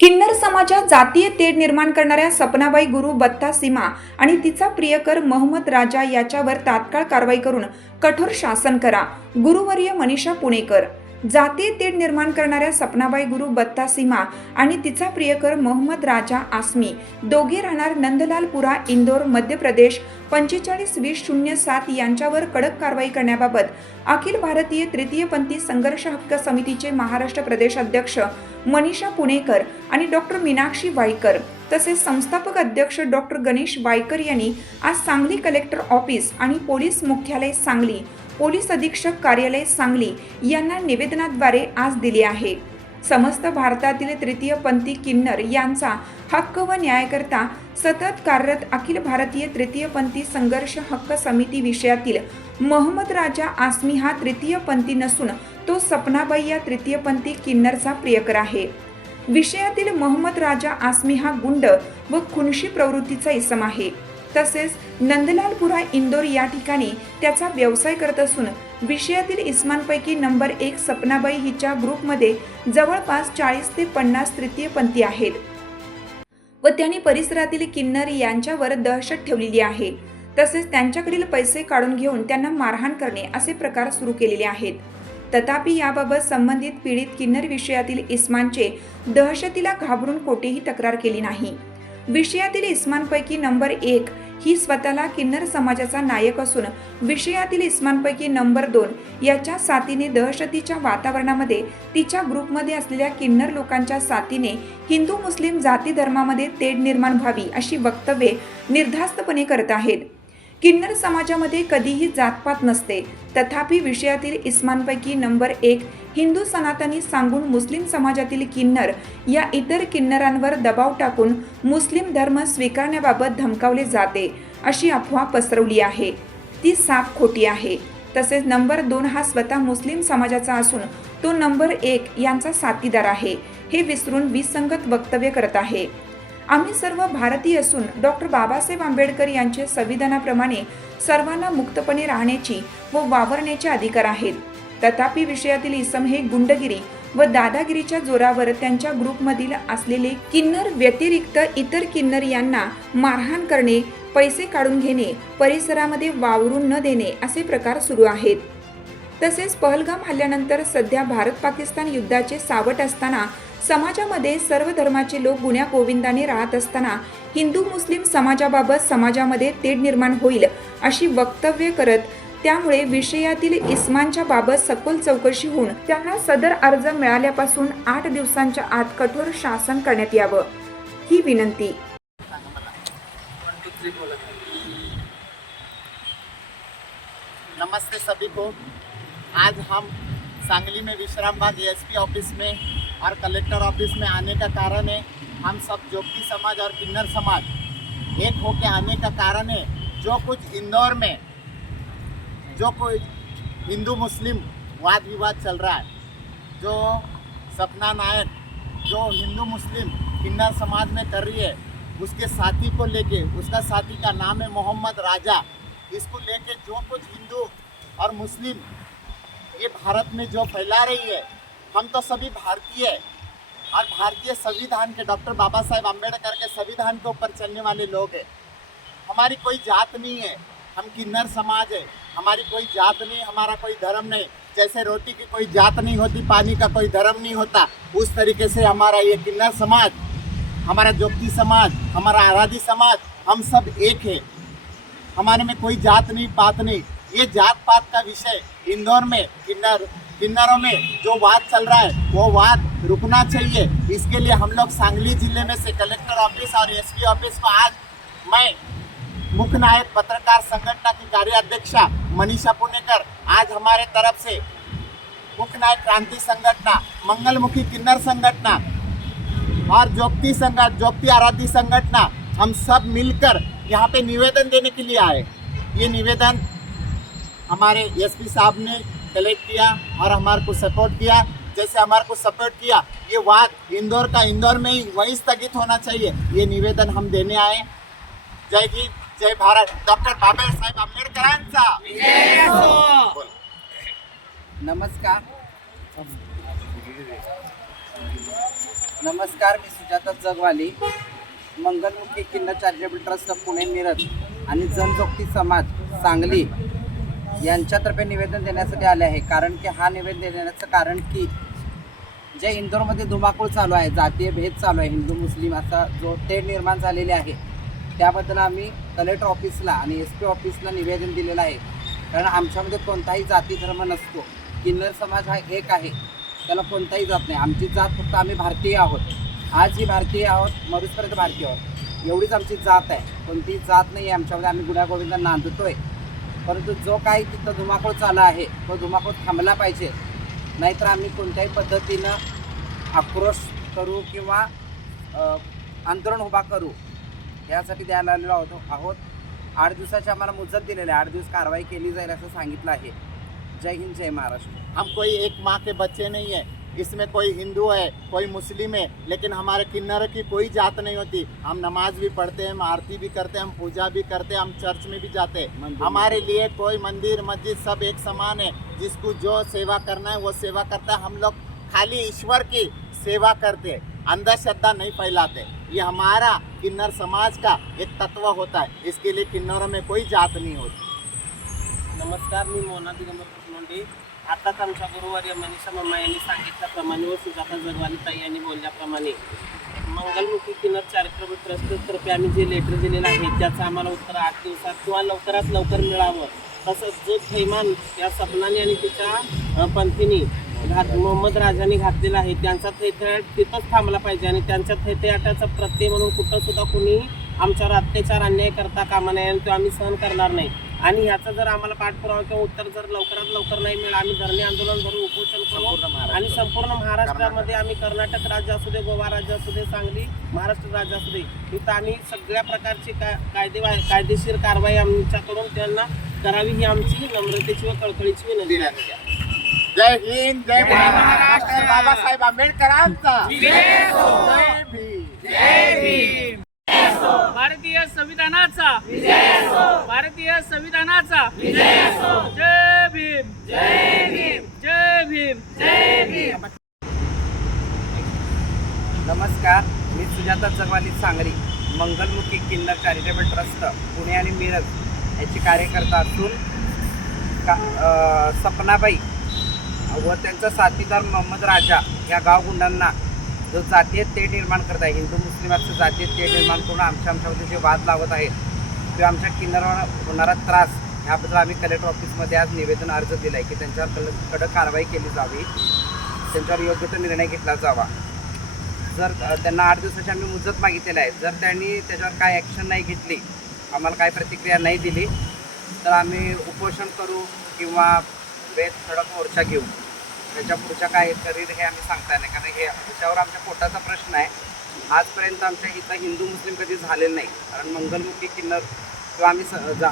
किन्नर समाजात जातीय तेढ निर्माण करणाऱ्या सपनाबाई गुरु बत्ता सीमा आणि तिचा प्रियकर मोहम्मद राजा याच्यावर तात्काळ कारवाई करून कठोर शासन करा. गुरुवर्य मनीषा पुणेकर. जातीय तेढ निर्माण करणाऱ्या सपनाबाई गुरु बत्ता सीमा आणि तिचा प्रियकर मोहम्मद राजा आसमी दोघे राहणार नंदलालपुरा इंदोर मध्य प्रदेश. पंचेचाळीस वीस शून्य सात यांच्यावर कडक कारवाई करण्याबाबत अखिल भारतीय तृतीयपंथी संघर्ष हक्क समितीचे महाराष्ट्र प्रदेश अध्यक्ष मनीषा पुणेकर आणि डॉक्टर मीनाक्षी वाईकर तसेच संस्थापक अध्यक्ष डॉक्टर गणेश वायकर यांनी आज सांगली कलेक्टर ऑफिस आणि पोलीस मुख्यालय सांगली पोलीस अधीक्षक कार्यालय सांगली यांना निवेदनाद्वारे आज दिले आहे. समस्त भारतातील तृतीयपंथी किन्नर यांचा हक्क व न्यायकर्ता सतत कार्यरत अखिल भारतीय तृतीयपंथी संघर्ष हक्क समिती विषयातील मोहम्मद राजा आसमी हा तृतीयपंथी नसून तो सपनाबाई या तृतीयपंथी किन्नरचा प्रियकर आहे. विषयातील मोहम्मद राजा आसमी हा गुंड व खुनशी प्रवृत्तीचा इसम आहे. तसेच नंदलालपुरा इंदोर या ठिकाणी त्याचा व्यवसाय करत असून विषयातील इस्मांपैकी नंबर एक सपनाबाई हिच्या ग्रुपमध्ये जवळपास चाळीस ते पन्नास तृतीयपंथी आहेत. व त्यांनी परिसरातील किन्नर यांच्यावर दहशत ठेवलेली आहे. तसेच त्यांच्याकडील पैसे काढून घेऊन त्यांना मारहाण करणे असे प्रकार सुरू केलेले आहेत. तथापि याबाबत संबंधित पीडित किन्नर विषयातील इस्मानचे दहशतीला घाबरून कोठेही तक्रार केली नाही. विषयातील इस्मानपैकी नंबर एक ही स्वतःला किन्नर समाजाचा नायक असून विषयातील इस्मानपैकी नंबर दोन याच्या साथीने दहशतीच्या वातावरणामध्ये तिच्या ग्रुपमध्ये असलेल्या किन्नर लोकांच्या साथीने हिंदू मुस्लिम जाती धर्मामध्ये तेढ निर्माण व्हावी अशी वक्तव्ये निर्धास्तपणे करत आहेत. किन्नर समाजामध्ये कधीही जातपात नसते. तथापि विषयातील इस्मांपैकी नंबर एक हिंदू सनातनी सांगून मुस्लिम समाजातील किन्नर या इतर किन्नरांवर दबाव टाकून मुस्लिम धर्म स्वीकारण्याबाबत धमकावले जाते अशी अफवा पसरवली आहे. ती साफ खोटी आहे. तसेच नंबर दोन हा स्वतः मुस्लिम समाजाचा असून तो नंबर एक यांचा साथीदार आहे. हे विसरून विसंगत वक्तव्य करत आहे. आम्ही सर्व भारतीय असून डॉक्टर बाबासाहेब आंबेडकर यांचे संविधानाप्रमाणे सर्वांना मुक्तपणे राहण्याची व वावरण्याचे अधिकार आहेत. तथापि विषयातील इसम हे गुंडगिरी व दादागिरीच्या जोरावर त्यांच्या ग्रुपमधील असलेले किन्नर व्यतिरिक्त इतर किन्नर यांना मारहाण करणे पैसे काढून घेणे परिसरामध्ये वावरून न देणे असे प्रकार सुरू आहेत. तसेच पहलगाम हल्ल्यानंतर सध्या भारत पाकिस्तान युद्धाचे सावट असताना समाजामध्ये सर्व धर्माचे लोक गुन्ह्या गोविंदाने राहत असताना हिंदू मुस्लिम समाजाबाबत समाजामध्ये तेढ निर्माण होईल अशी वक्तव्य करत त्यामुळे विषयातील इस्मानच्या बाबत सखोल चौकशी होऊन त्यांना सदर अर्ज मिळाल्यापासून आठ दिवसांच्या आत कठोर शासन करण्यात यावं. ही विनंती. नमस्ते सभी को. आज हम सांगली में विश्राम बाग एसपी ऑफ़िस में और कलेक्टर ऑफ़िस में आने का कारण है। हम सब जोगी समाज और किन्नर समाज एक होके आने का कारण है। जो कुछ इंदौर में, जो कोई हिंदू मुस्लिम वाद विवाद चल रहा है, जो सपना नायक, जो हिंदू मुस्लिम किन्नर समाज में कर रही है, उसके साथी को लेके, उसका साथी का नाम है मोहम्मद राजा। इसको लेके जो कुछ हिंदू और मुस्लिम ये भारत में जो फैला रही है, हम तो सभी भारतीय और भारतीय संविधान के डॉक्टर बाबा साहेब अंबेडकर के संविधान के ऊपर चलने वाले लोग हैं। हमारी कोई जात नहीं है, हम किन्नर समाज है। हमारी कोई जात नहीं, हमारा कोई धर्म नहीं। जैसे रोटी की कोई जात नहीं होती, पानी का कोई धर्म नहीं होता, उस तरीके से हमारा ये किन्नर समाज, हमारा जोगी समाज, हमारा आराधी समाज, हम सब एक है। हमारे में कोई जात नहीं, पात नहीं। ये जात पात का विषय इंदौर में, किन्नर, किन्नरों में जो वाद चल रहा है, वो वाद रुकना चाहिए। इसके लिए हम लोग सांगली ज़िले में से कलेक्टर ऑफ़िस और एसपी ऑफ़िस को आज मैं मुख्य नायक पत्रकार संगठन की कार्याध्यक्षा मनीषा पुणेकर आज हमारे तरफ़ से मुख्य नायक क्रांति संगठना, मंगलमुखी किन्नर संगठना और जोप्ती संगठन जोप्ती आराध्य संगठना, हम सब मिलकर यहाँ पे निवेदन देने के लिए आए। ये निवेदन हमारे एसपी साहब ने कलेक्ट किया और हमारे को सपोर्ट किया। जैसे हमारे को सपोर्ट किया ये वाद इंदौर का इंदौर में ही वही स्थगित होना चाहिए। ये निवेदन हम देने आए जय हिंद जय भारत। डॉक्टर बाबासाहेब आंबेडकरांचा नमस्कार। नमस्कार मी सुजाता जगवाली। मंगलमुखी किन्नर चॅरिटेबल ट्रस्ट पुणे मिरज आणि जनजोगती समाज सांगली यांच्यातर्फे निवेदन देण्यासाठी आले आहे. कारण की हा निवेदन देण्याचं कारण की जे इंदोरमध्ये धुमाकूळ चालू आहे जातीय भेद चालू आहे हिंदू मुस्लिम असा जो तेढ निर्माण झालेले आहे त्याबद्दल आम्ही कलेक्टर ऑफिसला आणि एस पी ऑफिसला निवेदन दिलेलं आहे. कारण आमच्यामध्ये कोणताही जाती धर्म नसतो. किन्नर समाज हा एक आहे. त्याला कोणताही जात नाही. आमची जात फक्त आम्ही भारतीय आहोत. आज ही भारतीय आहोत मरुसपर्यंत भारतीय आहोत. एवढीच आमची जात आहे. कोणतीही जात नाही आहे. आमच्यामध्ये आम्ही गुढागोविंदला नांदतो आहे परंतु जो काही तिथं धुमाकूळ चालू आहे तो धुमाकूळ थांबला पाहिजे. नाहीतर आम्ही कोणत्याही पद्धतीनं आक्रोश करू किंवा आंदोलन उभा करू यासाठी द्यायला आलेलो आहोत आहोत. आठ दिवसाची आम्हाला मुदत दिलेली आहे. आठ दिवस कारवाई केली जाईल असं सांगितलं आहे. जय हिंद जय महाराष्ट्र. हम कोई एक माँ के बच्चे नहीं है। इसमें कोई हिंदू है कोई मुस्लिम है लेकिन हमारे किन्नर की कोई जात नहीं होती। हम नमाज़ भी पढ़ते हैं हम आरती भी करते हैं हम पूजा भी करते हैं हम चर्च में भी जाते हैं। हमारे लिए कोई मंदिर मस्जिद सब एक समान है। जिसको जो सेवा करना है वो सेवा करता है। हम लोग खाली ईश्वर की सेवा करते हैं अंधश्रद्धा नहीं फैलाते। ये हमारा किन्नर समाज का एक तत्व होता है। इसके लिए किन्नरों में कोई जात नहीं होती। नमस्कार मी मोना दिगंबर कुटुंबी। आताच आमच्या गुरुवारी मनीषा मम्मा यांनी सांगितल्याप्रमाणे व सुजाता जगवाली ताई यांनी बोलल्याप्रमाणे मंगलमुखी किनर चॅरिटेबल ट्रस्टतर्फे आम्ही जे लेटर दिलेलं आहे त्याचं आम्हाला उत्तर आठ दिवसात किंवा लवकरात लवकर मिळावं. तसंच जो थैमान या सपनाने आणि तिच्या पंथीनी पंथीने घात मोहम्मद राजाने घातलेला आहे त्यांचा थैथयाट तिथंच थांबला पाहिजे आणि त्यांच्या थैथयाटाचा प्रत्यय म्हणून कुठंसुद्धा कुणी आमच्यावर अत्याचार अन्याय करता कामा नये आणि तो आम्ही सहन करणार नाही. आणि ह्याचा जर आम्हाला पाठपुरावा किंवा उत्तर जर लवकरात लवकर नाही मिळालं आम्ही धरणे आंदोलन भरून उपोषण संपूर्ण करू महाराष्ट्र. आणि संपूर्ण महाराष्ट्रामध्ये आम्ही कर्नाटक राज्य असू दे गोवा राज्य असू दे सांगली महाराष्ट्र राज्य असू दे इथं आम्ही सगळ्या प्रकारची का कायदे कायदेशीर कारवाई आमच्याकडून त्यांना करावी ही आमची नम्रतेची व कळकळीची विनंती आहे. जय हिंद जय डॉक्टर बाबासाहेब आंबेडकरांचा. जय भीम. भारतीय संविधानाचा भारतीय संविधानाचा जय भीम. जय भीम. जय भीम. जय भीम. नमस्कार मी सुजाता जगवाली सांगली मंगलमुखी किन्नर चॅरिटेबल ट्रस्ट पुणे आणि मिरज याची कार्यकर्ता असून का सपनाबाई व त्यांचा साथीदार मोहम्मद राजा या गावगुंडांना जो जातीय ते निर्माण करत आहे. हिंदू मुस्लिमाचं जातीय ते निर्माण करून आमच्या आमच्यामध्ये जे वाद लावत आहेत किंवा आमच्या किन्नरवर होणारा त्रास ह्याबद्दल आम्ही कलेक्टर ऑफिसमध्ये आज निवेदन अर्ज दिला आहे की त्यांच्यावर कल कडक कारवाई केली जावी. त्यांच्यावर योग्य तो निर्णय घेतला जावा. जर त्यांना आठ दिवसाची आम्ही मुदत मागितलेली आहे. जर त्यांनी त्याच्यावर काय ॲक्शन नाही घेतली आम्हाला काय प्रतिक्रिया नाही दिली तर आम्ही उपोषण करू किंवा बेत थोडा मोर्चा घेऊ. त्याच्या पुढच्या काय करीर हे आम्ही सांगता नाही. कारण हे ह्याच्यावर आमच्या पोटाचा प्रश्न आहे. आजपर्यंत आमच्या इथं हिंदू मुस्लिम कधी झालेलं नाही. कारण मंगलमुखी किन्नर किंवा आम्ही स जा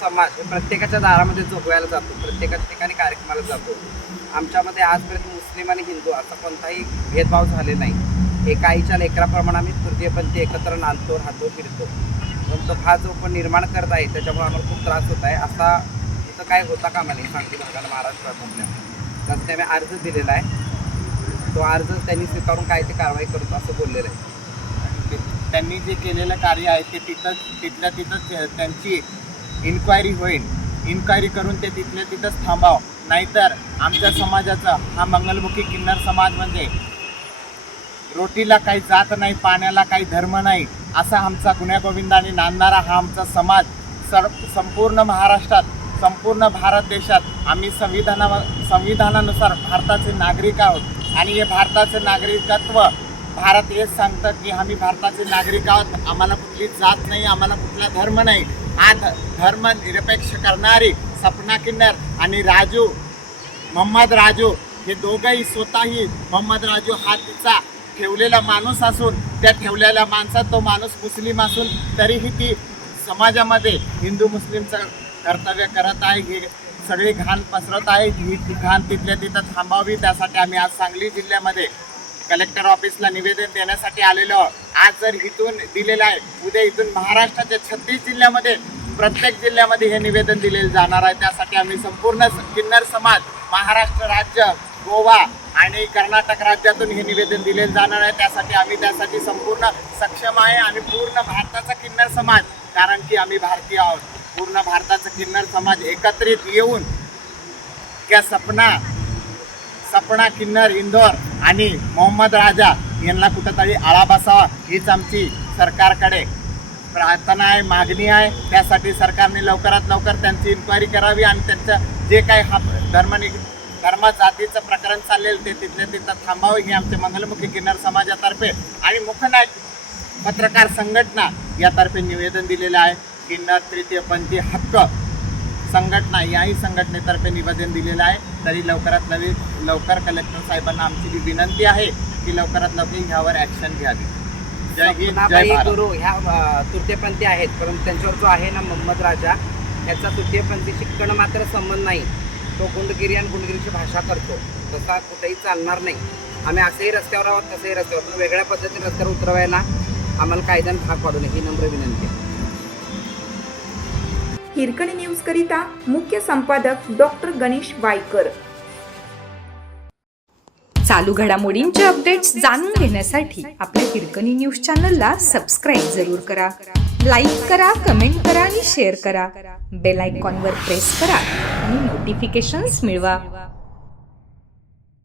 समाज प्रत्येकाच्या दारामध्ये जोगवायला जातो. प्रत्येकाच्या ठिकाणी कार्यक्रमाला जातो. आमच्यामध्ये आजपर्यंत मुस्लिम आणि हिंदू असा कोणताही भेदभाव झालेला नाही. एका आईच्या लेकराप्रमाणे आम्ही तृतीयपंथी एकत्र नांदतो राहतो फिरतो. पण तो हा जो पण निर्माण करत आहे त्याच्यामुळे आम्हाला खूप त्रास होत आहे. असा इथं काय होता कामा नाही. सांगली भागाला महाराष्ट्रात आपल्या त्यासाठी आम्ही अर्ज दिलेला आहे. तो अर्ज त्यांनी स्वीकारून काय ते कारवाई करतो असं बोललेलं आहे. त्यांनी जे केलेलं कार्य आहे ते तिथंच तिथल्या तिथंच त्यांची इन्क्वायरी होईल. इन्क्वायरी करून ते तिथल्या तिथंच थांबाव. नाहीतर आमच्या समाजाचा हा मंगलमुखी किन्नर समाज म्हणजे रोटीला काही जात नाही पाण्याला काही धर्म नाही असा आमचा गुण्यागोविंदाने नांदणारा हा आमचा समाज सर संपूर्ण महाराष्ट्रात संपूर्ण भारत देशात आम्ही संविधाना संविधानानुसार भारताचे नागरिक आहोत. आणि हे भारताचे नागरिकत्व भारत हेच सांगतं की आम्ही भारताचे नागरिक आहोत. आम्हाला कुठली जात नाही आम्हाला कुठला धर्म नाही. हा धर्म निरपेक्ष करणारी सपना किन्नर आणि राजू मोहम्मद राजू हे दोघंही स्वतःही मोहम्मद राजू हा तिचा ठेवलेला माणूस असून त्या ठेवलेल्या माणसात तो माणूस मुस्लिम असून तरीही ती समाजामध्ये हिंदू मुस्लिमचा कर्तव्य करत आहे सगळी घाण पसरत आहे ही घाण तिथल्या तिथं थांबावी त्यासाठी आम्ही आज सांगली जिल्ह्यामध्ये कलेक्टर ऑफिसला निवेदन देण्यासाठी आलेलो. आहोत. आज जर इथून दिलेलं आहे उद्या इथून महाराष्ट्राच्या छत्तीस जिल्ह्यामध्ये प्रत्येक जिल्ह्यामध्ये हे निवेदन दिले जाणार आहे. त्यासाठी आम्ही संपूर्ण स- किन्नर समाज महाराष्ट्र राज्य गोवा आणि कर्नाटक राज्यातून हे निवेदन दिले जाणार आहे. त्यासाठी आम्ही त्यासाठी संपूर्ण सक्षम आहे आणि पूर्ण भारताचा किन्नर समाज कारण की आम्ही भारतीय आहोत. पूर्ण भारताचा किन्नर समाज एकत्रित येऊन त्या सपना सपना किन्नर इंदोर आणि मोहम्मद राजा यांना कुठंतरी आळा बसावा हीच आमची सरकारकडे प्रार्थना आहे मागणी आहे. त्यासाठी सरकारने लवकरात लवकर त्यांची इन्क्वायरी करावी आणि त्यांचं जे काही हा धर्मनि धर्म जातीचं प्रकरण चाललेलं ते तिथल्या तिथं थांबावं ही आमचे मंगलमुखी किन्नर समाजातर्फे आणि मुखनायक पत्रकार संघटना यातर्फे निवेदन दिलेलं आहे. किन्नर तृतीयपंथी हक्क संघटना याही संघटनेतर्फे निवेदन दिलेलं आहे. तरी लवकरात लवी लवकर कलेक्टर साहेबांना आमची ही विनंती आहे की लवकरात लवकर ह्यावर ॲक्शन घ्यावी. जय हिंद गुरु ह्या तृतीयपंथी आहेत परंतु त्यांच्यावर जो आहे ना मोहम्मद राजा याचा तृतीयपंथीशी कण मात्र संबंध नाही. तो गुंडगिरी आणि गुंडगिरीची भाषा करतो. तसा कुठेही चालणार नाही. आम्ही असंही रस्त्यावर आहोत तसंही रस्त्यावर. पण वेगळ्या पद्धतीने रस्त्यावर उतरवायला आम्हाला कायद्याने भाग पाडू नये ही नम्र विनंती आहे. हिरकणी न्यूजकरिता मुख्य संपादक डॉक्टर गणेश वायकर. चालू घडामोडींचे अपडेट्स जाणून घेण्यासाठी आपल्या हिरकणी न्यूज चॅनलला सबस्क्राईब जरूर करा. लाईक करा कमेंट करा आणि शेअर करा. बेल आयकॉनवर प्रेस करा आणि नोटिफिकेशन्स मिळवा.